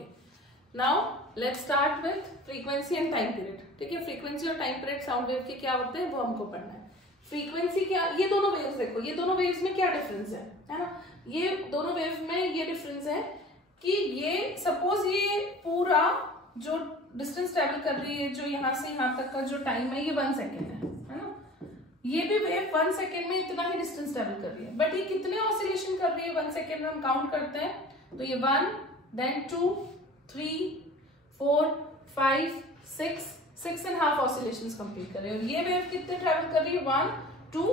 Okay, now let's start with frequency and time period. ठीक है, frequency और time period sound wave के क्या होते हैं वो हमको पढ़ना है। फ्रीक्वेंसी क्या, ये दोनों वेव्स देखो, ये दोनों वेव्स में क्या डिफरेंस है ना। ये दोनों वेव में ये डिफरेंस है कि ये सपोज ये पूरा जो डिस्टेंस ट्रेवल कर रही है, जो यहाँ से यहाँ तक का जो टाइम है ये 1 सेकेंड है ना। ये भी वेव 1 सेकेंड में इतना ही डिस्टेंस ट्रेवल कर रही है, बट ये कितने ऑसिलेशन कर रही है 1 सेकेंड में हम काउंट करते हैं तो ये 1, then 2, 3, 4, 5, 6.5 ऑसिलेशंस कंप्लीट कर रही है। और ये वेव कितने ट्रेवल कर रही है 1, 2,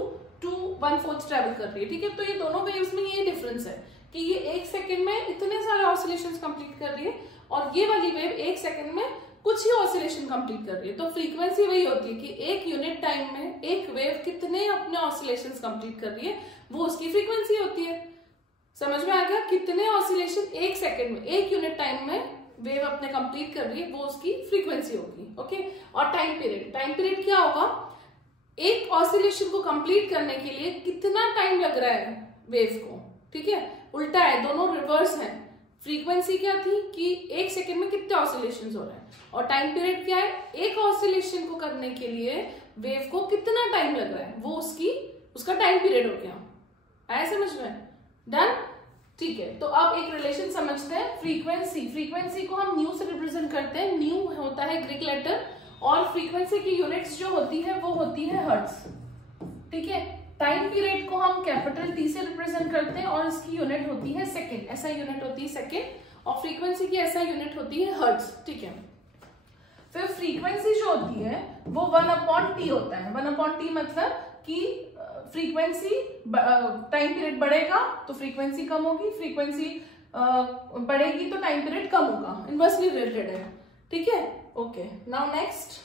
1/4 ट्रेवल कर रही है। ठीक है, तो ये दोनों वेव्स में ये डिफरेंस है कि ये 1 सेकेंड में इतने सारे ऑसिलेशंस कंप्लीट कर रही है और ये वाली वेव 1 सेकेंड में कुछ ही ऑसिलेशन कंप्लीट कर रही है। तो फ्रीक्वेंसी वही होती है कि एक यूनिट टाइम में एक वेव कितने अपने ऑसिलेशंस कंप्लीट कर रही है, वो उसकी फ्रीक्वेंसी होती है। समझ में आ गया, कितने ऑसिलेशन 1 सेकेंड में एक यूनिट टाइम में वेव अपने कंप्लीट कर रही है वो उसकी फ्रीक्वेंसी होगी। ओके, और टाइम पीरियड क्या होगा, एक ऑसिलेशन को कंप्लीट करने के लिए कितना टाइम लग रहा है वेव को। ठीक है, उल्टा है, दोनों रिवर्स है। फ्रीक्वेंसी क्या थी कि 1 सेकेंड में कितने ऑसिलेशंस हो रहे हैं, और टाइम पीरियड क्या है, एक ऑसिलेशन को करने के लिए वेव को कितना टाइम लग रहा है वो उसका टाइम पीरियड हो गया। आया समझ में? डन। ठीक है, तो अब एक रिलेशन समझते हैं। फ्रीक्वेंसी को हम न्यू से रिप्रेजेंट करते हैं। न्यू होता है ग्रीक लेटर, और फ्रीक्वेंसी की यूनिट्स जो होती है वो होती है हर्ट्ज। ठीक है, टाइम पीरियड को हम कैपिटल टी से रिप्रेजेंट करते हैं और इसकी यूनिट होती है सेकेंड, ऐसा यूनिट होती है सेकेंड, और फ्रीक्वेंसी की ऐसा यूनिट होती है हर्ट्ज। ठीक है, फिर फ्रीक्वेंसी जो होती है वो 1/t होता है। 1/t मतलब कि फ्रीक्वेंसी टाइम पीरियड बढ़ेगा तो फ्रीक्वेंसी कम होगी, फ्रीक्वेंसी बढ़ेगी तो टाइम पीरियड कम होगा, इनवर्सली रिलेटेड है। ठीक है, ओके, नाउ नेक्स्ट,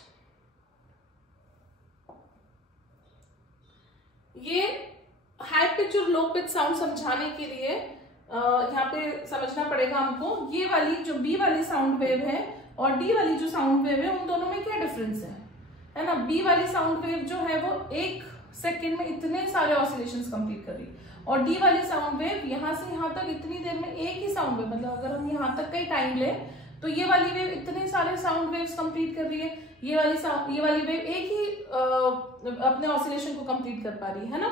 ये हाई पिच और लो पिच साउंड समझाने के लिए यहाँ पे समझना पड़ेगा हमको ये वाली जो बी वाली साउंड वेव है और डी वाली जो साउंड वेव है उन दोनों में क्या डिफरेंस है ना। बी वाली साउंड वेव जो है वो 1 सेकेंड में इतने सारे ऑसिलेशंस कंप्लीट कर रही है, और डी वाली साउंड वेव यहाँ से यहाँ तक इतनी देर में एक ही साउंड वेव, मतलब अगर हम यहाँ तक का ही टाइम ले तो ये वाली वेव इतने सारे साउंड वेव्स कंप्लीट कर रही है, ये वाली वेव एक ही अपने ऑसिलेशन को कंप्लीट कर पा रही है ना।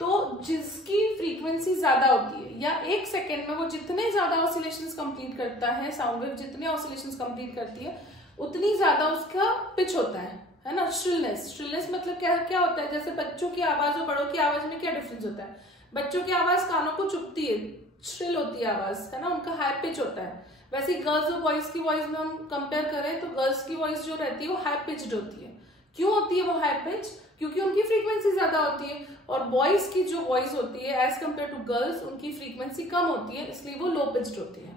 तो जिसकी फ्रीक्वेंसी ज्यादा होती है या 1 सेकेंड में वो जितने ज्यादा ऑसिलेशंस कंप्लीट करता है, साउंड वेव जितने ऑसिलेशंस कंप्लीट करती है उतनी ज्यादा उसका पिच होता है ना। श्रिलनेस मतलब क्या होता है, जैसे बच्चों की आवाज और बड़ों की आवाज में क्या डिफरेंस होता है। बच्चों की आवाज कानों को चुभती है, श्रिल होती है आवाज, है ना, उनका हाई पिच होता है। वैसे गर्ल्स और बॉयज की वॉइस में हम कंपेयर करें तो गर्ल्स की वॉइस जो रहती है वो हाई पिच्ड होती है। क्यों होती है वो हाई पिच, क्योंकि उनकी फ्रीक्वेंसी ज्यादा होती है, और बॉयज की जो वॉइस होती है एज कंपेयर टू गर्ल्स उनकी फ्रीक्वेंसी कम होती है, इसलिए वो लो पिच्ड होती है।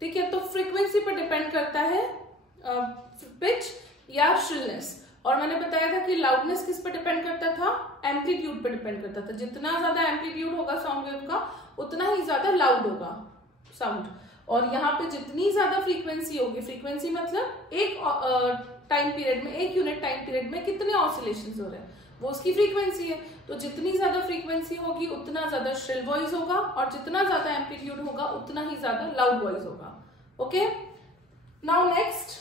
ठीक है, तो फ्रीक्वेंसी पर डिपेंड करता है पिच या श्रिलनेस। और मैंने बताया था कि लाउडनेस किस पे डिपेंड करता था, एम्पलीट्यूड पे डिपेंड करता था। जितना ज्यादा एम्पलीट्यूड होगा साउंड वेव का उतना ही ज्यादा लाउड होगा साउंड, और यहाँ पे जितनी ज्यादा फ्रीक्वेंसी होगी, फ्रीक्वेंसी मतलब एक टाइम पीरियड में, एक यूनिट टाइम पीरियड में कितने ऑसिलेशंस हो रहे हैं वो उसकी फ्रीक्वेंसी है। तो जितनी ज्यादा फ्रीक्वेंसी होगी उतना ज्यादा श्रिल वॉइस होगा, और जितना ज्यादा एम्पलीट्यूड होगा उतना ही ज्यादा लाउड वॉइस होगा। Okay, now next,